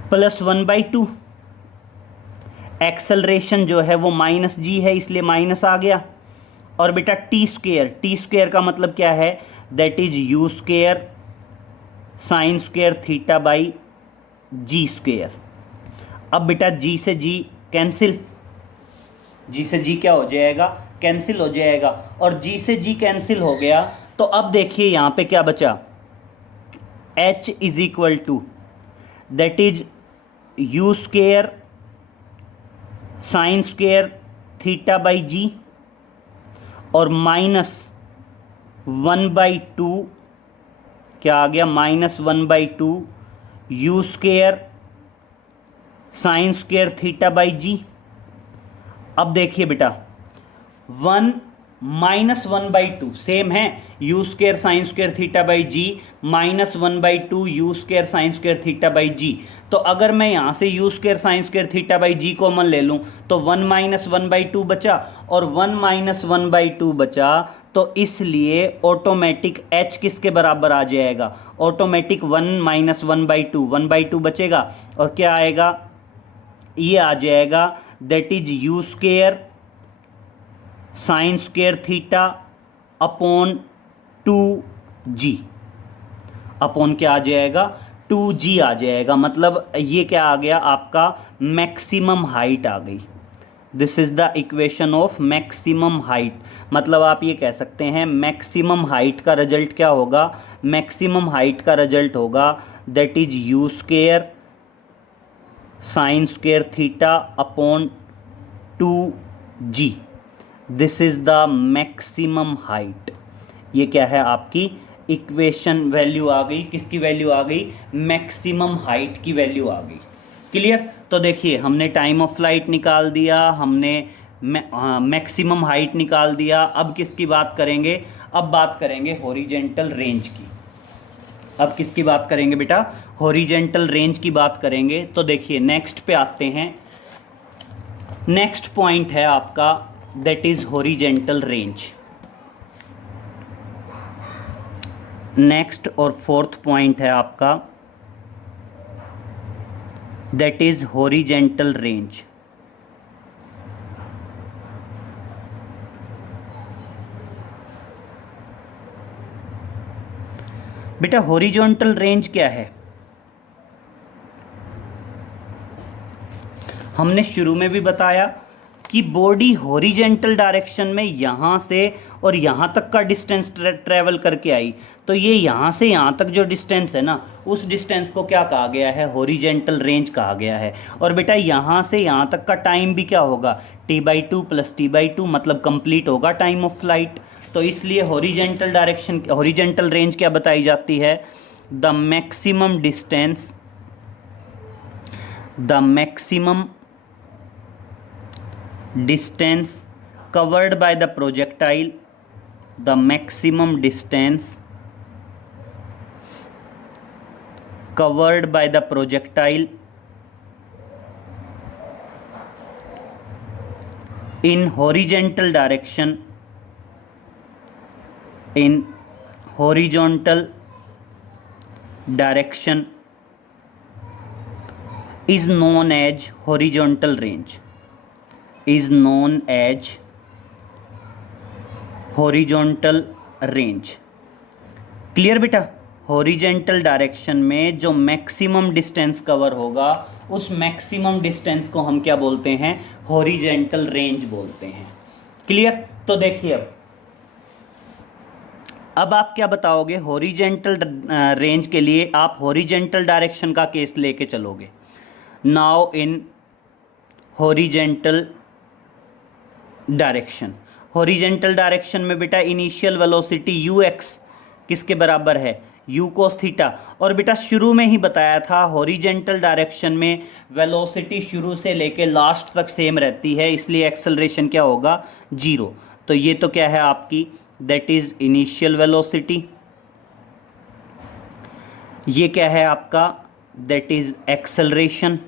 plus 1/2। Acceleration जो है वो माइनस जी है इसलिए माइनस आ गया। और बेटा टी स्क्वेयर का मतलब क्या है, that is you square sine square theta by g square. अब बेटा जी से जी कैंसिल, जी से जी क्या हो जाएगा, कैंसिल हो जाएगा। और जी से जी कैंसिल हो गया तो अब देखिए यहाँ पे क्या बचा, h is equal to that is you square sine square theta by G और माइनस 1/2 क्या आ गया, -1/2 U square sine square theta by G. अब देखिए बेटा 1 -1/2 सेम है, U square sine square theta by G -1/2 U square sine square theta by G. तो अगर मैं यहाँ से U square sine square theta by G common ले लूँ तो 1 -1/2 बचा, और 1 -1/2 बचा तो इसलिए ऑटोमेटिक h किसके बराबर आ जाएगा, ऑटोमेटिक 1 -1/2 1/2 बचेगा और क्या आएगा, ये आ जाएगा that is you square sine square theta upon 2g, upon क्या आ जाएगा, 2g आ जाएगा। मतलब ये क्या आ गया आपका, मैक्सिमम हाइट आ गई। This is the equation of maximum height. मतलब आप ये कह सकते हैं मैक्सिमम हाइट का रिजल्ट क्या होगा, मैक्सिमम हाइट का रिजल्ट होगा that is you square sine square theta upon 2g। This is the maximum height. ये क्या है आपकी इक्वेशन, वैल्यू आ गई, किसकी वैल्यू आ गई, मैक्सिमम हाइट की वैल्यू आ गई। क्लियर। तो देखिए हमने टाइम ऑफ फ्लाइट निकाल दिया, हमने मैक्सिमम हाइट निकाल दिया। अब किसकी बात करेंगे, अब बात करेंगे हॉरिजेंटल रेंज की। अब किसकी बात करेंगे बेटा, हॉरिजेंटल रेंज की बात करेंगे। तो देखिए नेक्स्ट पे आते हैं, नेक्स्ट पॉइंट है आपका that is horizontal range. Next और फोर्थ पॉइंट है आपका दैट इज हॉरिजेंटल रेंज। बेटा हॉरिजॉन्टल रेंज क्या है? हमने शुरू में भी बताया कि बॉडी हॉरिजेंटल डायरेक्शन में यहाँ से और यहाँ तक का डिस्टेंस ट्रैवल करके आई, तो ये यहाँ से यहाँ तक जो डिस्टेंस है ना, उस डिस्टेंस को क्या कहा गया है? हॉरिजेंटल रेंज कहा गया है। और बेटा यहाँ से यहाँ तक का टाइम भी क्या होगा? t/2 + t/2, मतलब कंप्लीट होगा टाइम ऑफ फ्लाइट। तो इसलिए हॉरिजेंटल डायरेक्शन, हॉरिजेंटल रेंज क्या बताई जाती है? The maximum distance, the maximum distance covered by the projectile, the maximum distance covered by the projectile in horizontal direction, in horizontal direction is known as horizontal range, is known as horizontal range। Clear बेटा? Horizontal direction में जो maximum distance cover होगा, उस maximum distance को हम क्या बोलते हैं? हॉरिजेंटल रेंज बोलते हैं। क्लियर? तो देखिए अब आप क्या बताओगे? हॉरिजेंटल रेंज के लिए आप हॉरिजेंटल डायरेक्शन का केस लेके चलोगे। Now in horizontal direction, horizontal direction में बेटा इनिशियल वेलोसिटी ux किसके बराबर है? u cos theta. और बेटा शुरू में ही बताया था हॉरिजेंटल डायरेक्शन में वेलोसिटी शुरू से लेके लास्ट तक सेम रहती है, इसलिए एक्सेलरेशन क्या होगा? 0। तो ये तो क्या है आपकी? That is initial velocity. ये क्या है आपका? That is acceleration.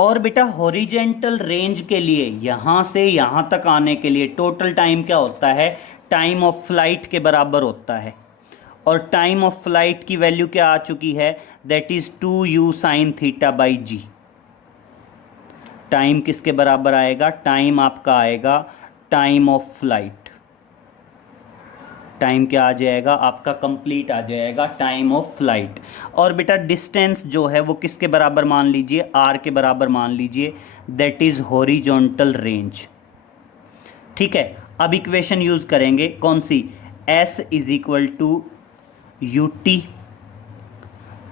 और बेटा हॉरिजेंटल रेंज के लिए यहाँ से यहाँ तक आने के लिए टोटल टाइम क्या होता है? टाइम ऑफ फ्लाइट के बराबर होता है। और टाइम ऑफ फ्लाइट की वैल्यू क्या आ चुकी है? That is 2u sin θ/g। Time किसके बराबर आएगा? टाइम आपका आएगा टाइम ऑफ फ्लाइट। टाइम क्या आ जाएगा आपका? कंप्लीट आ जाएगा टाइम ऑफ फ्लाइट। और बेटा डिस्टेंस जो है वो किसके बराबर मान लीजिए? r के बराबर मान लीजिए। That is horizontal range. ठीक है, अब इक्वेशन यूज करेंगे कौन सी? s = ut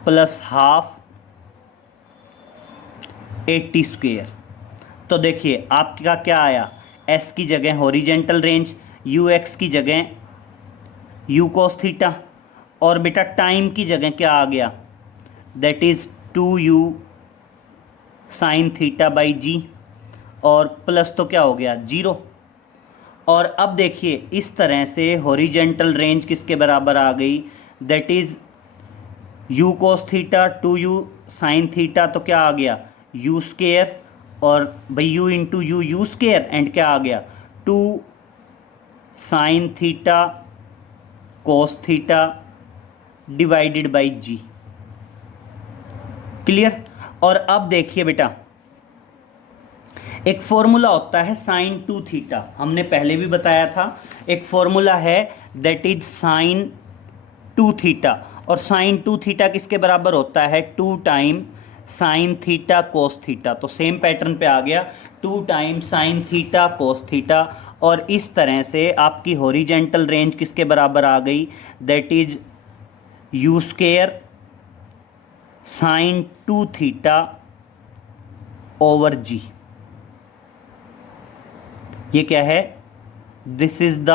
+ ½ AT²। तो देखिए आपका क्या आया? s की जगह हॉरिजेंटल रेंज, ux की जगह u cos थीटा, और बेटा टाइम की जगह क्या आ गया? That is 2u sin θ/g, और प्लस तो क्या हो गया? 0। और अब देखिए इस तरह से हॉरिजेंटल रेंज किसके बराबर आ गई? That is u cos theta 2u sin theta, तो क्या आ गया? u², और भाई u into you u², and क्या आ गया? 2 sin theta cos theta divided by g। Clear? और अब देखिए बेटा एक फॉर्मूला होता है sin 2 थीटा, हमने पहले भी बताया था। एक फॉर्मूला है दैट इज sin 2 थीटा, और sin 2 थीटा किसके बराबर होता है? 2 time sin theta cos theta. तो सेम पैटर्न पे आ गया, 2 time sin theta cos theta. और इस तरह से आपकी हॉरिजेंटल रेंज किसके बराबर आ गई? That is u² sin 2 theta over g। ये क्या है? This is the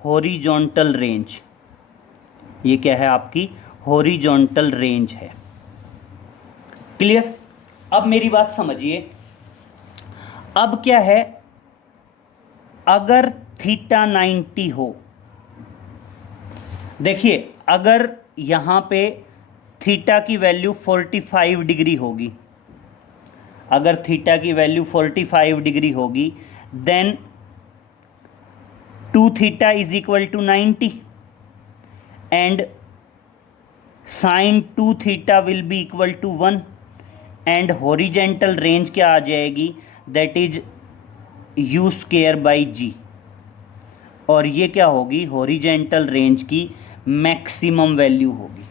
horizontal range. ये क्या है आपकी? हॉरिजॉन्टल रेंज है। क्लियर? अब मेरी बात समझिए। अब क्या है? अगर थीटा 90 हो, देखिए अगर यहाँ पे थीटा की वैल्यू 45 डिग्री होगी, अगर थीटा की वैल्यू 45 डिग्री होगी, then 2 theta is equal to 90 and sine 2 theta will be equal to 1 and horizontal range क्या आ जाएगी? That is u² by g। और ये क्या होगी? हॉरिजेंटल रेंज की मैक्सिमम वैल्यू होगी।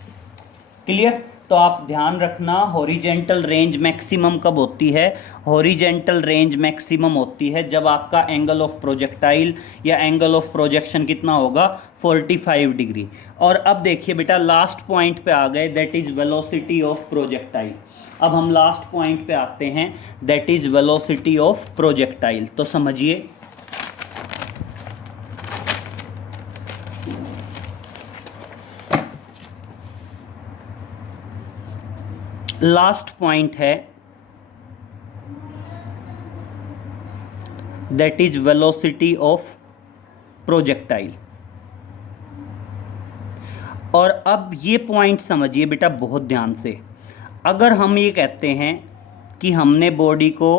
क्लियर? तो आप ध्यान रखना, हॉरिजेंटल रेंज मैक्सिमम कब होती है? हॉरिजेंटल रेंज मैक्सिमम होती है जब आपका एंगल ऑफ प्रोजेक्टाइल या एंगल ऑफ प्रोजेक्शन कितना होगा? 45 डिग्री। और अब देखिए बेटा, लास्ट पॉइंट पे आ गए, that is velocity of projectile. अब हम लास्ट पॉइंट पे आते हैं, that is velocity of projectile. तो समझिए, लास्ट पॉइंट है, that is velocity of projectile. और अब ये पॉइंट समझिए बेटा बहुत ध्यान से। अगर हम ये कहते हैं कि हमने बॉडी को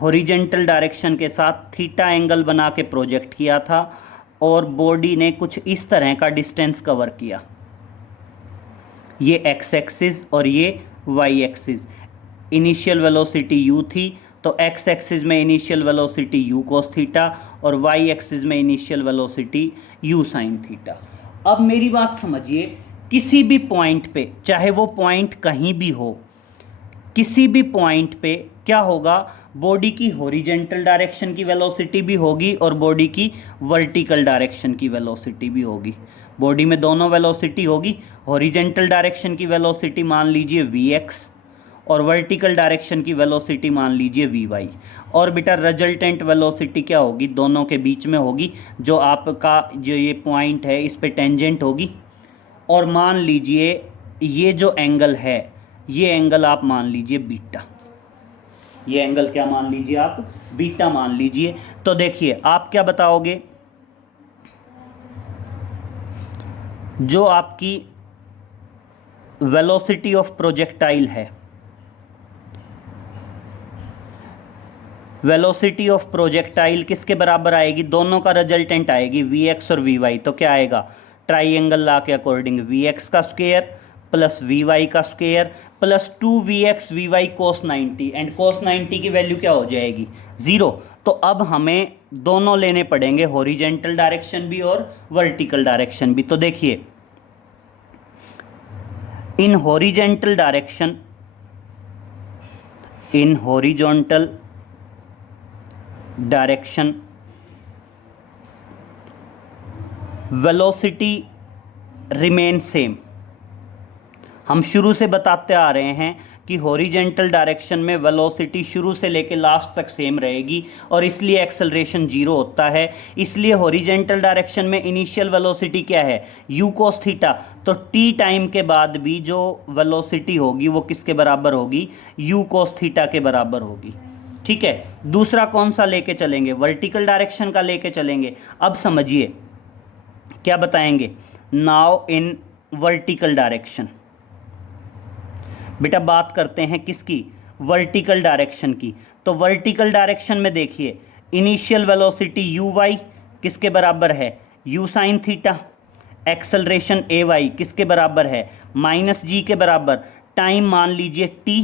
हॉरिजेंटल डायरेक्शन के साथ थीटा एंगल बना के प्रोजेक्ट किया था और बॉडी ने कुछ इस तरह का डिस्टेंस कवर किया, ये एक्स एक्सिस और ये y axis, initial velocity u थी, तो एक्स एक्सिस में initial velocity u cos theta और वाई एक्सिस में initial velocity u sine theta. अब मेरी बात समझिए, किसी भी पॉइंट पे, चाहे वो पॉइंट कहीं भी हो, किसी भी पॉइंट पे क्या होगा? बॉडी की हॉरिजेंटल डायरेक्शन की वेलोसिटी भी होगी और बॉडी की वर्टिकल डायरेक्शन की वेलोसिटी भी होगी। बॉडी में दोनों वेलोसिटी होगी। हॉरिजेंटल डायरेक्शन की वेलोसिटी मान लीजिए vx और वर्टिकल डायरेक्शन की वेलोसिटी मान लीजिए vy। और बेटा रिजल्टेंट वेलोसिटी क्या होगी? दोनों के बीच में होगी, जो आपका जो ये पॉइंट है इस पे टेंजेंट होगी। और मान लीजिए ये जो एंगल है, ये एंगल आप मान लीजिए बीटा। ये एंगल क्या मान लीजिए आप? बीटा मान लीजिए। तो देखिए आप क्या बताओगे, जो आपकी वेलोसिटी ऑफ प्रोजेक्टाइल है, वेलोसिटी ऑफ प्रोजेक्टाइल किसके बराबर आएगी? दोनों का रिजल्टेंट आएगी vx और vy। तो क्या आएगा? ट्राइंगल लॉ के अकॉर्डिंग vx का स्क्वायर प्लस vy का square plus 2vx vy cos 90, and cos 90 की वैल्यू क्या हो जाएगी? 0। तो अब हमें दोनों लेने पड़ेंगे, हॉरिजेंटल डायरेक्शन भी और वर्टिकल डायरेक्शन भी। तो देखिए, in horizontal direction, in horizontal direction velocity remain same. हम शुरू से बताते आ रहे हैं कि हॉरिजेंटल डायरेक्शन में वेलोसिटी शुरू से लेकर लास्ट तक सेम रहेगी और इसलिए एक्सेलरेशन 0 होता है। इसलिए हॉरिजेंटल डायरेक्शन में इनिशियल वेलोसिटी क्या है? u cos theta. तो t टाइम के बाद भी जो वेलोसिटी होगी वो किसके बराबर होगी? u cos थीटा के बराबर होगी। ठीक है, दूसरा कौन सा लेके चलेंगे? वर्टिकल डायरेक्शन का लेके चलेंगे। अब समझिए क्या बताएंगे। नाउ इन वर्टिकल डायरेक्शन, बेटा बात करते हैं किसकी? वर्टिकल डायरेक्शन की। तो वर्टिकल डायरेक्शन में देखिए, इनिशियल वेलोसिटी uy किसके बराबर है? u sine theta. Acceleration ay किसके बराबर है? -g के बराबर। टाइम मान लीजिए t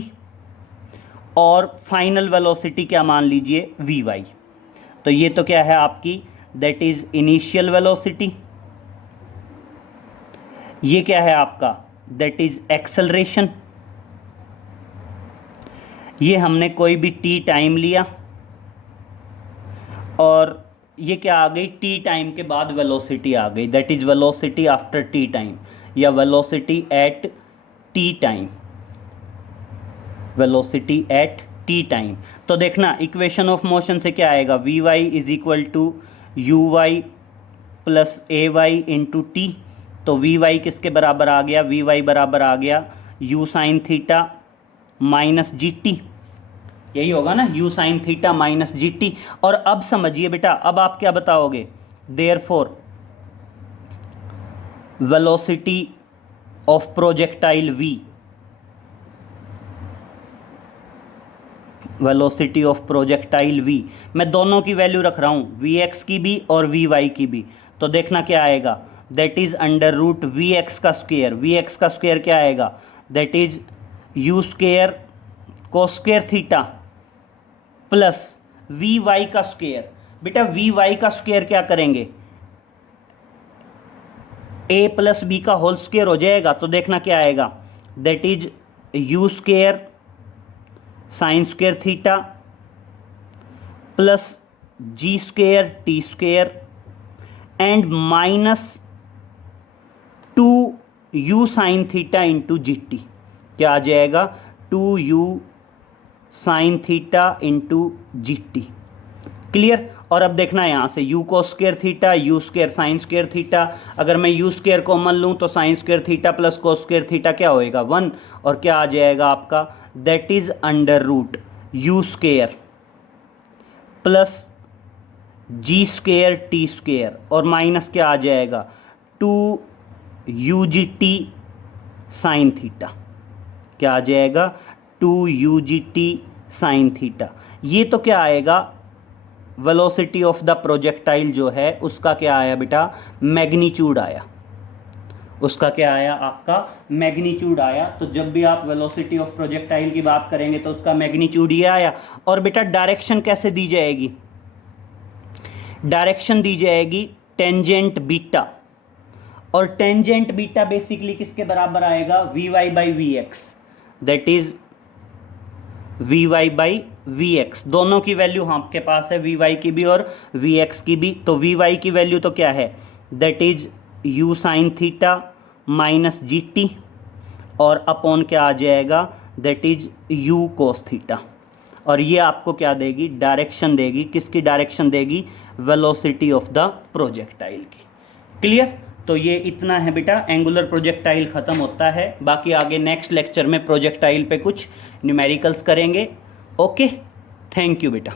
और फाइनल वेलोसिटी क्या मान लीजिए? vy। तो ये तो क्या है आपकी? That is initial velocity. ये क्या है आपका? That is acceleration. ये हमने कोई भी t टाइम लिया और ये क्या आ गई? t टाइम के बाद वेलोसिटी आ गई, that is velocity after t time या velocity at t time, velocity at t time. तो देखना इक्वेशन ऑफ मोशन से क्या आएगा? vy is equal to uy plus ay into T. तो vy किसके बराबर आ गया? vy बराबर आ गया u sine theta minus G T. यही होगा ना, u sine theta minus G T. और अब समझिए बेटा, अब आप क्या बताओगे? Therefore velocity of projectile v, velocity of projectile v, मैं दोनों की वैल्यू रख रहा हूँ, vx की भी और vy की भी। तो देखना क्या आएगा? That is under root vx का स्क्वायर। vx का स्क्वायर क्या आएगा? That is u square cos square theta plus vy का स्क्वायर। बेटा vy का स्क्वायर क्या करेंगे? ए प्लस बी का होल स्क्वायर हो जाएगा, तो देखना क्या आएगा, that is u square sine square theta plus g square t square and minus 2u sine theta into g t. क्या आ जाएगा, 2u sine theta into g t. Clear. और अब देखना है यहाँ से u cos square theta, u square sine square theta, अगर मैं u स्क्वायर कॉमन लूँ तो sine square theta plus cos square theta क्या होएगा 1, और क्या आ जाएगा आपका, that is under root u square plus g square t square और माइनस क्या आ जाएगा 2ugt साइन थीटा। क्या आ जाएगा 2ugt साइन थीटा। ये तो क्या आएगा, वेलोसिटी ऑफ द प्रोजेक्टाइल जो है उसका क्या आया बेटा, मैग्नीट्यूड आया। उसका क्या आया आपका, मैग्नीट्यूड आया। तो जब भी आप वेलोसिटी ऑफ प्रोजेक्टाइल की बात करेंगे तो उसका मैग्नीट्यूड ये आया। और बेटा डायरेक्शन कैसे दी जाएगी, डायरेक्शन दी जाएगी टेंजेंट बीटा, और टेंजेंट बीटा बेसिकली किसके बराबर आएगा, v y by v x, that is v y by v x. दोनों की वैल्यू आपके पास है, वी वाई की भी और वी एक्स की भी। तो वी वाई की वैल्यू तो क्या है, that is you sine theta minus G T, और अपॉन क्या आ जाएगा, that is you cos theta. और ये आपको क्या देगी, डायरेक्शन देगी। किसकी डायरेक्शन देगी, वेलोसिटी ऑफ द प्रोजेक्टाइल की। क्लियर। तो ये इतना है बेटा, एंगुलर प्रोजेक्टाइल ख़त्म होता है। बाकी आगे नेक्स्ट लेक्चर में प्रोजेक्टाइल पे कुछ न्यूमेरिकल्स करेंगे। ओके, थैंक यू बेटा।